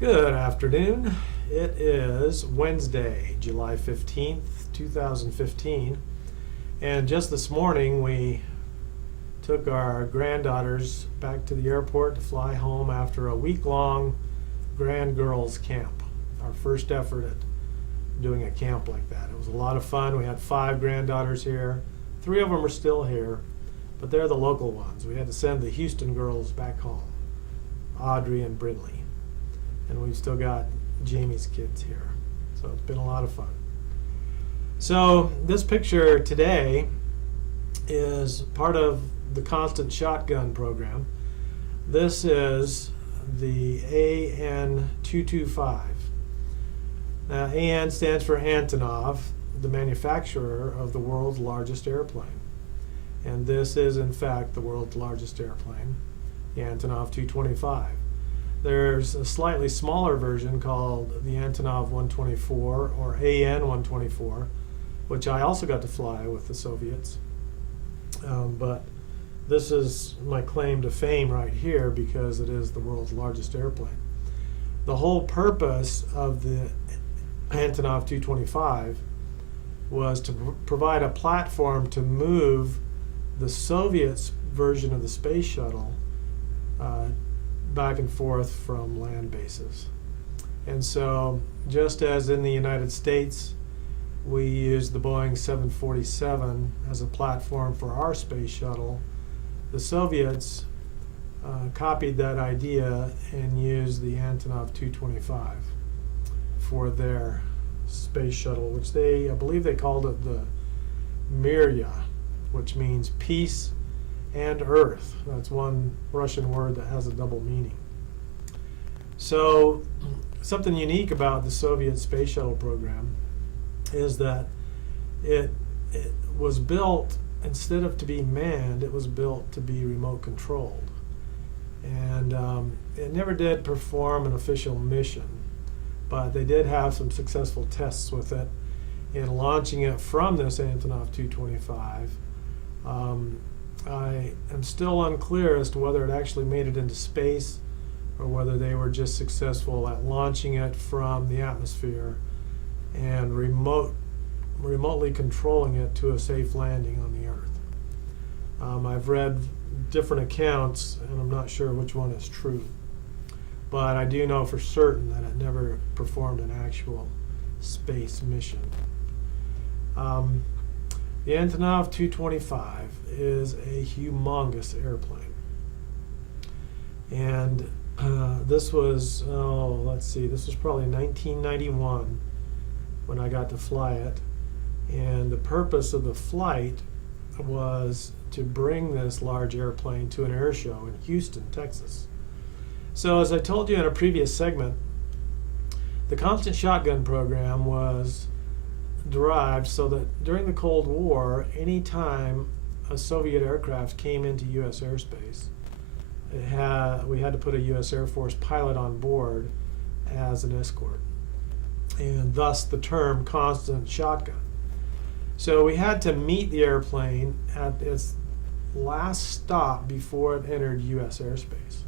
Good afternoon. It is Wednesday, July 15th, 2015. And just this morning we took our granddaughters back to the airport to fly home after a week-long Grand Girls Camp. Our first effort at doing a camp like that. It was a lot of fun. We had 5 granddaughters here. 3 of them are still here, but they're the local ones. We had to send the Houston girls back home, Audrey and Brindley. And we've still got Jamie's kids here. So it's been a lot of fun. So this picture today is part of the Constant Shotgun program. This is the AN 225. Now, AN stands for Antonov, the manufacturer of the world's largest airplane. And this is, in fact, the world's largest airplane, the Antonov 225. There's a slightly smaller version called the Antonov 124 or AN 124, which I also got to fly with the Soviets. But this is my claim to fame right here because it is the world's largest airplane. The whole purpose of the Antonov 225 was to provide a platform to move the Soviets' version of the space shuttle back and forth from land bases. And so, just as in the United States, we used the Boeing 747 as a platform for our space shuttle, the Soviets copied that idea and used the Antonov 225 for their space shuttle, which I believe they called it the Mirya, which means peace and earth. That's one Russian word that has a double meaning. So something unique about the Soviet space shuttle program is that it was built, instead of to be manned, it was built to be remote controlled. And it never did perform an official mission, but they did have some successful tests with it in launching it from this Antonov 225. I am still unclear as to whether it actually made it into space or whether they were just successful at launching it from the atmosphere and remotely controlling it to a safe landing on the Earth. I've read different accounts and I'm not sure which one is true, but I do know for certain that it never performed an actual space mission. The Antonov 225 is a humongous airplane. And this was, this was probably 1991 when I got to fly it. And the purpose of the flight was to bring this large airplane to an air show in Houston, Texas. So as I told you in a previous segment, the Constant Shotgun program was derived so that during the Cold War, any time a Soviet aircraft came into U.S. airspace, we had to put a U.S. Air Force pilot on board as an escort, and thus the term Constant Shotgun. So we had to meet the airplane at its last stop before it entered U.S. airspace.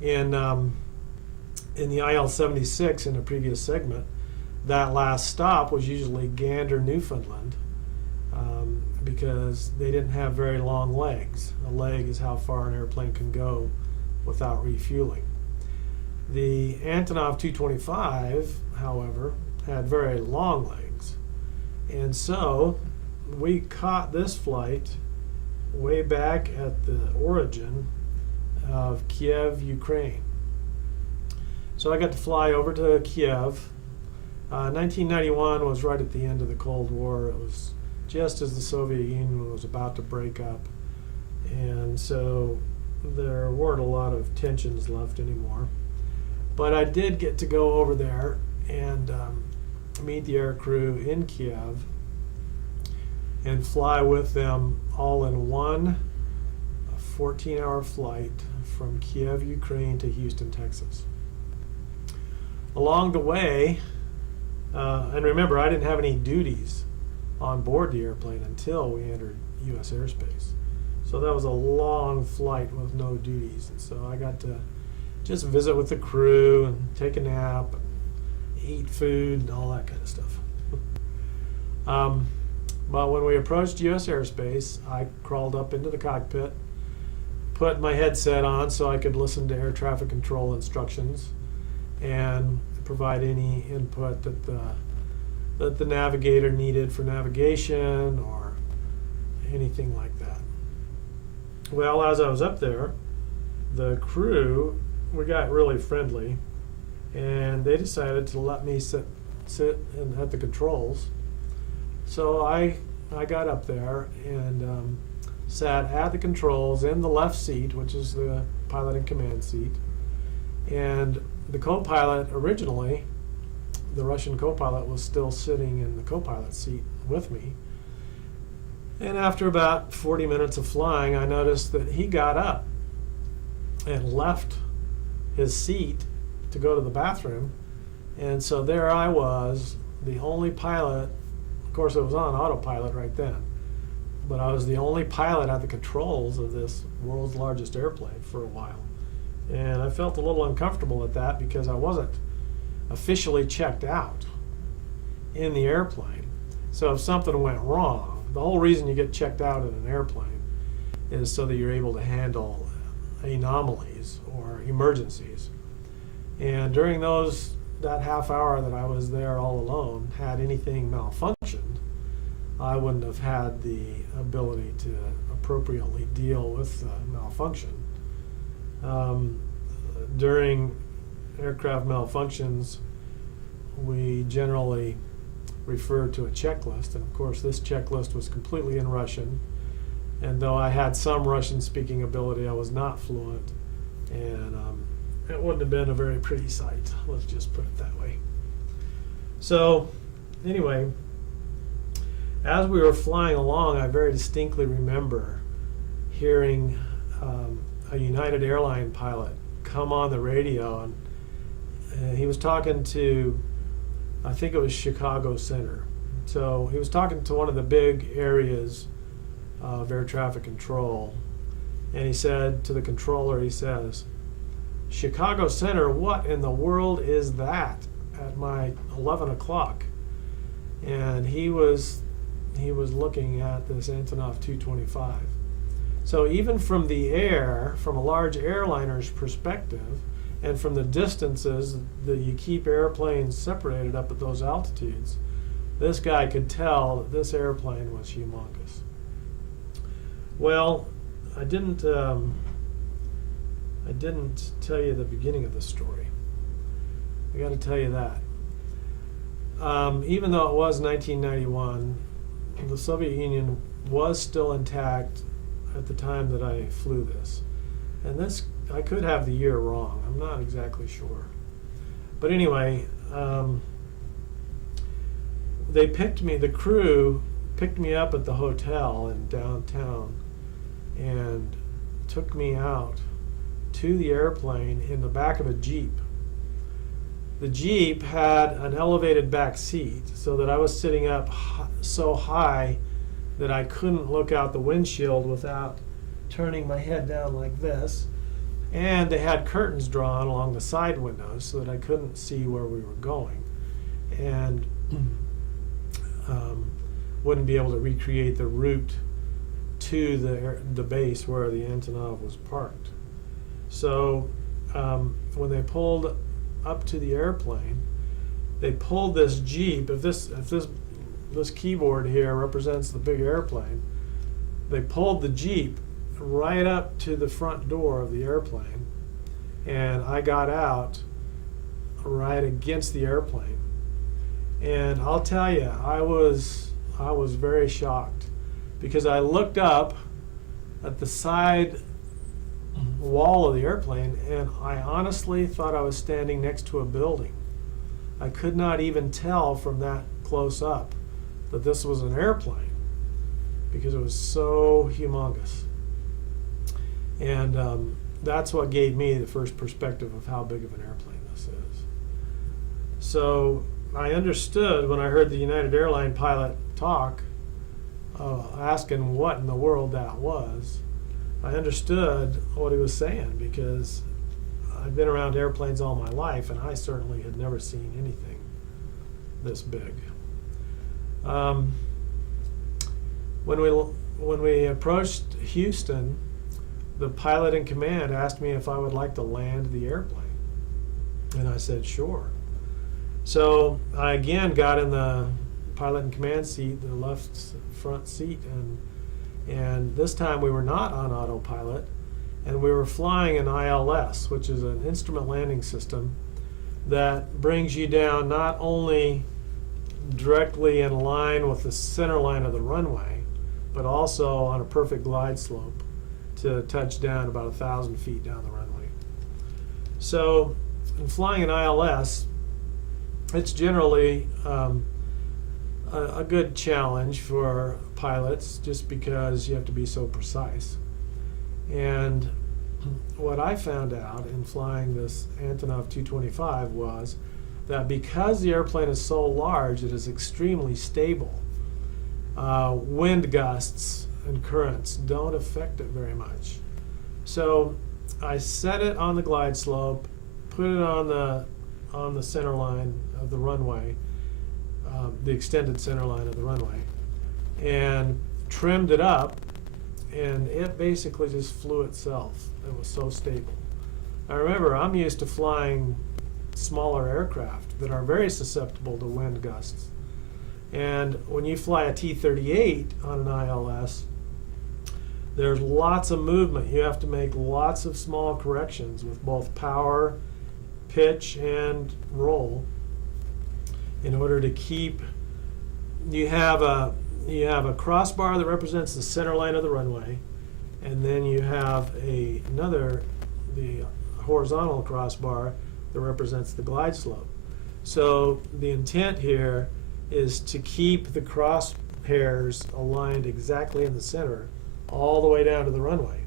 In the IL-76 in a previous segment, that last stop was usually Gander, Newfoundland, because they didn't have very long legs. A leg is how far an airplane can go without refueling. The Antonov 225, however, had very long legs. And so we caught this flight way back at the origin of Kiev, Ukraine. So I got to fly over to Kiev. 1991 was right at the end of the Cold War. It was just as the Soviet Union was about to break up. And so there weren't a lot of tensions left anymore. But I did get to go over there and meet the air crew in Kiev and fly with them all in one 14-hour flight from Kiev, Ukraine to Houston, Texas. Along the way, and remember, I didn't have any duties on board the airplane until we entered U.S. airspace. So that was a long flight with no duties. And so I got to just visit with the crew and take a nap, and eat food and all that kind of stuff. But when we approached U.S. airspace, I crawled up into the cockpit, put my headset on so I could listen to air traffic control instructions and provide any input that the navigator needed for navigation or anything like that. Well, as I was up there, the crew, we got really friendly, and they decided to let me sit at the controls. So I got up there and sat at the controls in the left seat, which is the pilot and command seat. And the co-pilot originally, the Russian co-pilot, was still sitting in the co-pilot seat with me. And after about 40 minutes of flying, I noticed that he got up and left his seat to go to the bathroom. And so there I was, the only pilot. Of course, it was on autopilot right then, but I was the only pilot at the controls of this world's largest airplane for a while. And I felt a little uncomfortable at that because I wasn't officially checked out in the airplane. So if something went wrong, the whole reason you get checked out in an airplane is so that you're able to handle anomalies or emergencies. And during that half hour that I was there all alone, had anything malfunctioned, I wouldn't have had the ability to appropriately deal with malfunction. During aircraft malfunctions, we generally refer to a checklist, and of course this checklist was completely in Russian, and though I had some Russian speaking ability, I was not fluent, and it wouldn't have been a very pretty sight, let's just put it that way. So anyway, as we were flying along, I very distinctly remember hearing a United Airline pilot come on the radio, and he was talking to, I think it was Chicago Center. So he was talking to one of the big areas of air traffic control, and he said to the controller, he says, "Chicago Center, what in the world is that at my 11 o'clock?" And he was looking at this Antonov 225. So even from the air, from a large airliner's perspective, and from the distances that you keep airplanes separated up at those altitudes, this guy could tell that this airplane was humongous. Well, I didn't tell you the beginning of the story. I got to tell you that. Even though it was 1991, the Soviet Union was still intact at the time that I flew this. And this, I could have the year wrong. I'm not exactly sure. But anyway, they picked me, the crew picked me up at the hotel in downtown and took me out to the airplane in the back of a Jeep. The Jeep had an elevated back seat so that I was sitting up so high that I couldn't look out the windshield without turning my head down like this. And they had curtains drawn along the side windows so that I couldn't see where we were going, and wouldn't be able to recreate the route to the base where the Antonov was parked. So when they pulled up to the airplane, they pulled this Jeep. If this keyboard here represents the big airplane, they pulled the Jeep right up to the front door of the airplane, and I got out right against the airplane. And I'll tell you, I was very shocked, because I looked up at the side wall of the airplane, and I honestly thought I was standing next to a building. I could not even tell from that close up that this was an airplane, because it was so humongous. And that's what gave me the first perspective of how big of an airplane this is. So I understood when I heard the United Airline pilot talk, asking what in the world that was. I understood what he was saying, because I've been around airplanes all my life, and I certainly had never seen anything this big. When we approached Houston, the pilot in command asked me if I would like to land the airplane, and I said sure. So I again got in the pilot in command seat, the left front seat, and this time we were not on autopilot, and we were flying an ILS, which is an instrument landing system that brings you down not only directly in line with the center line of the runway, but also on a perfect glide slope to touch down about 1,000 feet down the runway. So in flying an ILS, it's generally a good challenge for pilots just because you have to be so precise. And what I found out in flying this Antonov 225 was that because the airplane is so large, it is extremely stable. Wind gusts and currents don't affect it very much. So I set it on the glide slope, put it on the center line of the runway, the extended center line of the runway, and trimmed it up, and it basically just flew itself. It was so stable. Now remember, I'm used to flying smaller aircraft that are very susceptible to wind gusts. And when you fly a T-38 on an ILS, there's lots of movement. You have to make lots of small corrections with both power, pitch, and roll in order to keep. You have a crossbar that represents the center line of the runway, and then you have the horizontal crossbar that represents the glide slope. So the intent here is to keep the crosshairs aligned exactly in the center all the way down to the runway.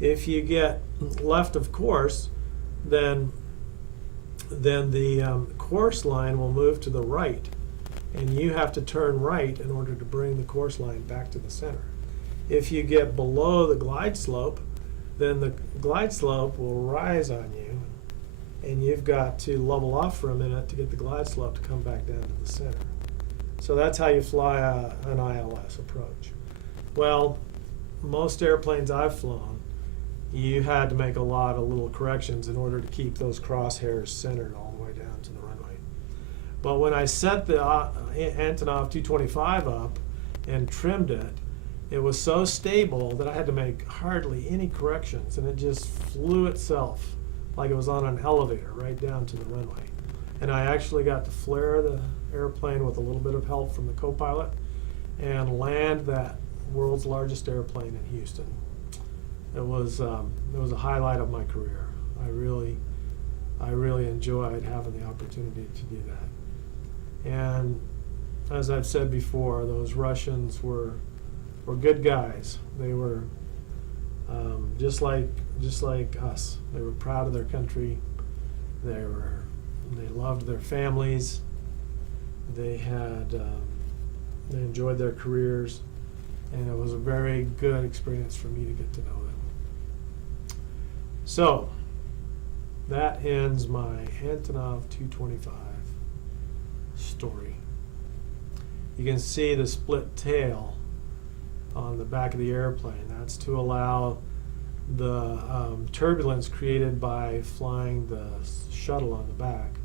If you get left of course, then the course line will move to the right, and you have to turn right in order to bring the course line back to the center. If you get below the glide slope, then the glide slope will rise on you, and you've got to level off for a minute to get the glide slope to come back down to the center. So that's how you fly an ILS approach. Well, most airplanes I've flown, you had to make a lot of little corrections in order to keep those crosshairs centered all the way down to the runway. But when I set the Antonov 225 up and trimmed it, it was so stable that I had to make hardly any corrections, and it just flew itself like it was on an elevator right down to the runway. And I actually got to flare the airplane with a little bit of help from the co-pilot and land that world's largest airplane in Houston. It was a highlight of my career. I really enjoyed having the opportunity to do that. And as I've said before, those Russians were good guys. They were just like us. They were proud of their country. They loved their families. They enjoyed their careers, and it was a very good experience for me to get to know them. So that ends my Antonov 225 story. You can see the split tail on the back of the airplane. That's to allow the turbulence created by flying the shuttle on the back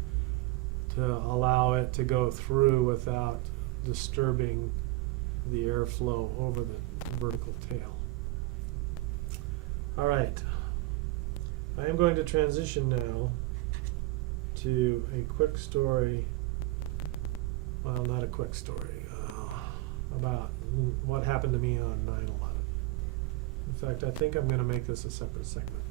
to allow it to go through without disturbing the airflow over the vertical tail. All right, I am going to transition now to a quick story, well, not a quick story, about what happened to me on 9/11. In fact, I think I'm going to make this a separate segment.